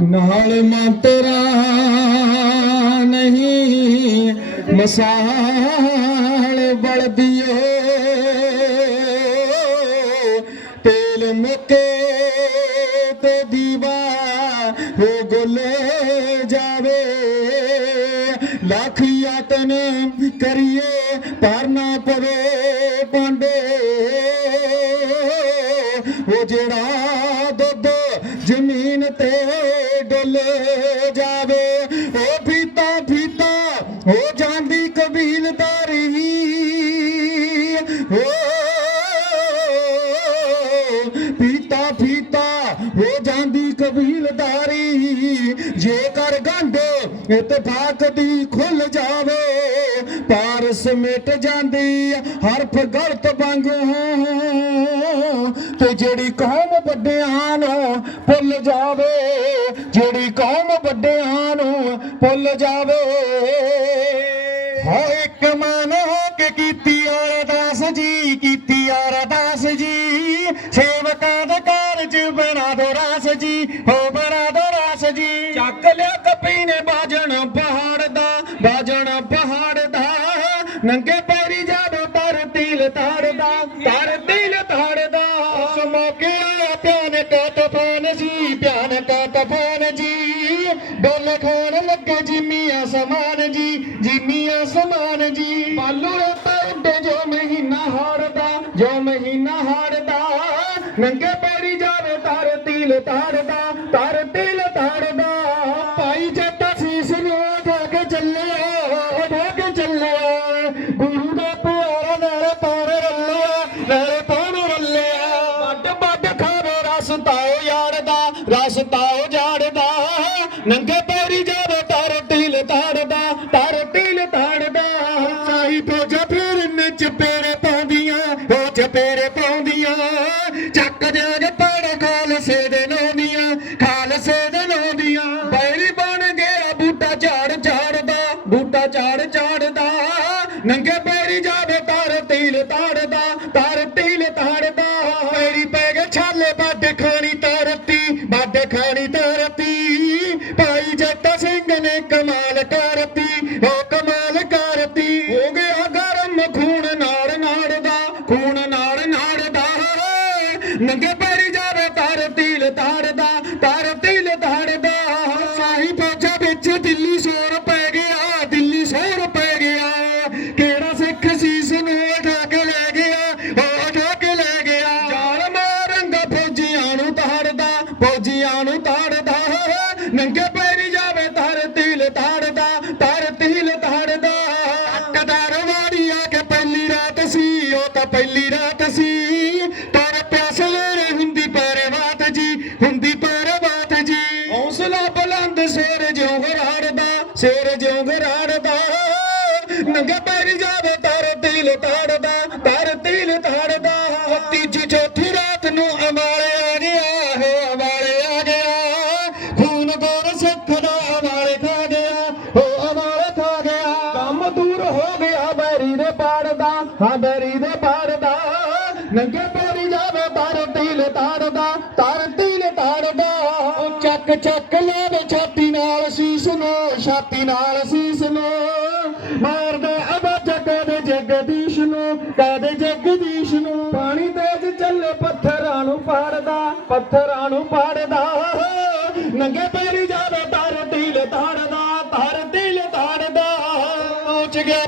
ਨਾਲ ਮੰਤਰਾ ਨਹੀਂ ਮਸਾਲ ਬਲਦੀਓ ਤੇਲ ਮੁੱਕੇ ਤੇ ਦੀਵਾ ਹੋ ਗੁੱਲ ਜਾਵੇ। ਲੱਖ ਯਤਨ ਕਰੀਏ, ਪਰ ਨਾ ਪਵੇ ਪਾਂਡੇ। ਜਾਵੇ। ਉਹ ਫੀਤਾ ਫੀਤਾ ਹੋ ਜਾਂਦੀ ਕਬੀਲਦਾਰੀ ਹੋ ਫੀਤਾ ਪੀਤਾ ਹੋ ਜਾਂਦੀ ਕਬੀਲਦਾਰੀ ਜੇਕਰ ਗੰਢ, ਇਤਫਾਕ ਦੀ ਖੁੱਲ ਜਾਵੇ। ਪਾਰਸ ਮਿਟ ਜਾਂਦੀ, ਹਰਫ ਗਲਤ ਵਾਂਗੂ। ਤੇ ਜਿਹੜੀ ਕੌਮ ਵੱਡਿਆਂ ਨੂੰ ਭੁੱਲ ਜਾਵੇ, ਜਿਹੜੀ ਕੌਮ ਵੱਡਿਆਂ ਨੂੰ ਭੁੱਲ ਜਾਵੇ। ਹੋ ਇੱਕ ਮਨ ਹੋ ਕੇ ਕੀਤੀ ਅਰਦਾਸ ਜੀ, ਕੀਤੀ ਅਰਦਾਸ ਜੀ। ਸੇਵਕਾਂ ਦੇ ਕਾਰਜ ਬਣਾ ਦੋ ਰਾਸ ਜੀ, ਹੋ ਬਣਾ ਦੋ ਰਾਸ ਜੀ। ਚੱਕ ਲਿਆ ਕਪੀ ਨੇ ਬਾਜਣ ਪਹਾੜ ਦਾ, ਬਾਜਣ ਪਹਾੜ ਦਾ। ਨੰਗੇ ਪੈਰੀ ਜਾਦੋ ਤਰ ਤੀਲ ਤਾੜਦਾ ਜੀ ਭਿਆਨਕ ਤੂਫਾਨ ਜੀ। ਡੋਲੇ ਖਾਣ ਲੱਗੇ ਜਿਮੀਆਂ ਸਮਾਨ ਜੀ ਜਿਮੀਆਂ ਸਮਾਨ ਜੀ। ਬਾਲੂ ਰਤਾ ਉੱਡੇ ਜੋ ਮਹੀਨਾ ਹਾੜਦਾ ਜੋ ਮਹੀਨਾ ਹਾੜਦਾ ਨੰਗੇ ਪੈਰੀ ਜਾਵੇ ਤਾਰ ਤੀਲ ਤਾੜਦਾ ਤਾਰ ਤੀਲ ਤਾੜਦਾ ਭਾਈ ਜੱਟਾ ਸੀਸ ਨੂੰ ਕੇ ਚੱਲਿਆ ਕੇ ਚੱਲਿਆ ਗੁਰੂ ਦਾ ਪਿਆਰਾ ਨਾਲੇ ਪਾਰ ਰੱਲਿਆ ਨਾਲੇ ਪਾਰ ਰੱਲਿਆ ਵੱਡ ਵੱਡ ਖਾਵੇ ਰਸਤਾਓ ਯਾਰਦਾ ਰਸਤਾਓ ਜਾੜਦਾ ਨੰਗੇ ਪੈਰੀ ਜਾਵੇ ਤਾਰ ਤੀਲ ਤਾੜਦਾ ਤਾਰ ਤੀਲ ਤਾੜਦਾ ਸਾਈ ਪੋਜਾ ਫਿਰ ਨਚ ਪੇਰੇ ਪਾਉਂਦੀਆਂ ਹੋ ਚਪੇਰੇ ਕਰਤੀ ਉਹ ਕਮਾਲ ਕਰਤੀ। ਹੋ ਗਿਆ ਗਰਮ ਖੂਨ ਨਾੜ ਨਾੜ ਦਾ ਖੂਨ ਨਾੜ ਨਾੜ ਦਾ ਨੰਗੇ ਪੈਰੀ ਜਾਵੇ ਤਾਰ ਤੀਲ ਤਾੜਦਾ ਤਾਰ ਤੀਲ ਤਾੜਦਾ ਸਾਈ ਪੋਚਾ ਵਿੱਚ ਦਿੱਲੀ ਸੋਰ ਪੈ ਗਿਆ, ਦਿੱਲੀ ਸੋਰ ਪੈ ਗਿਆ। ਕਿਹੜਾ ਸਿੱਖ ਸੀਸ ਨੂੰ ਉਠਾ ਕੇ ਲੈ ਗਿਆ, ਉਹ ਉਠਾ ਕੇ ਲੈ ਗਿਆ। ਜਾਲ ਮਾਰੰਗਾ ਫੌਜੀਆਂ ਨੂੰ ਤਾੜਦਾ ਫੌਜੀਆਂ ਨੂੰ ਤਾੜਦਾ ਨੰਗੇ ਤਾੜਦਾ ਤਾਰ ਤੀਲ ਤਾੜਦਾ। ਤੀਜੀ, ਚੌਥੀ ਰਾਤ ਨੂੰ ਅਮਾਲੇ ਆ ਗਿਆ, ਹੋ ਅਮਾਲੇ ਆ ਗਿਆ। ਖੂਨ ਗੋਰ ਸਿੱਖ ਦਾ ਅਮਾਲੇ ਖਾ ਗਿਆ, ਹੋ ਅਮਾਲੇ ਖਾ ਗਿਆ। ਕੰਮ ਦੂਰ ਹੋ ਗਿਆ, ਬੈਰੀ ਦੇ ਪਾੜਦਾ ਹਾਂ ਬੈਰੀ ਦੇ ਪਾੜਦਾ ਨੰਗੇ ਪੈਰੀ ਜਾਵੇ ਤਾਰ ਤੀਲ ਤਾੜਦਾ ਤਰ ਤੀਲ ਤਾੜਦਾ। ਚੱਕ ਚੱਕ ਲਾਵੇ, ਛਾਤੀ ਨਾਲ ਸੀਸ ਨੂੰ, ਛਾਤੀ ਨਾਲ ਸੀਸ ਨੂੰ। ਚੱਲੇ ਪੱਥਰਾਂ ਨੂੰ ਪਾੜਦਾ, ਪੱਥਰਾਂ ਨੂੰ ਪਾੜਦਾ। ਨੰਗੇ ਪੈਰੀ ਜਾਵੇ ਤਾਰ ਤੀਲ ਤਾੜਦਾ ਤਾਰ ਤੀਲ ਤਾੜਦਾ ਪਹੁੰਚ ਗਿਆ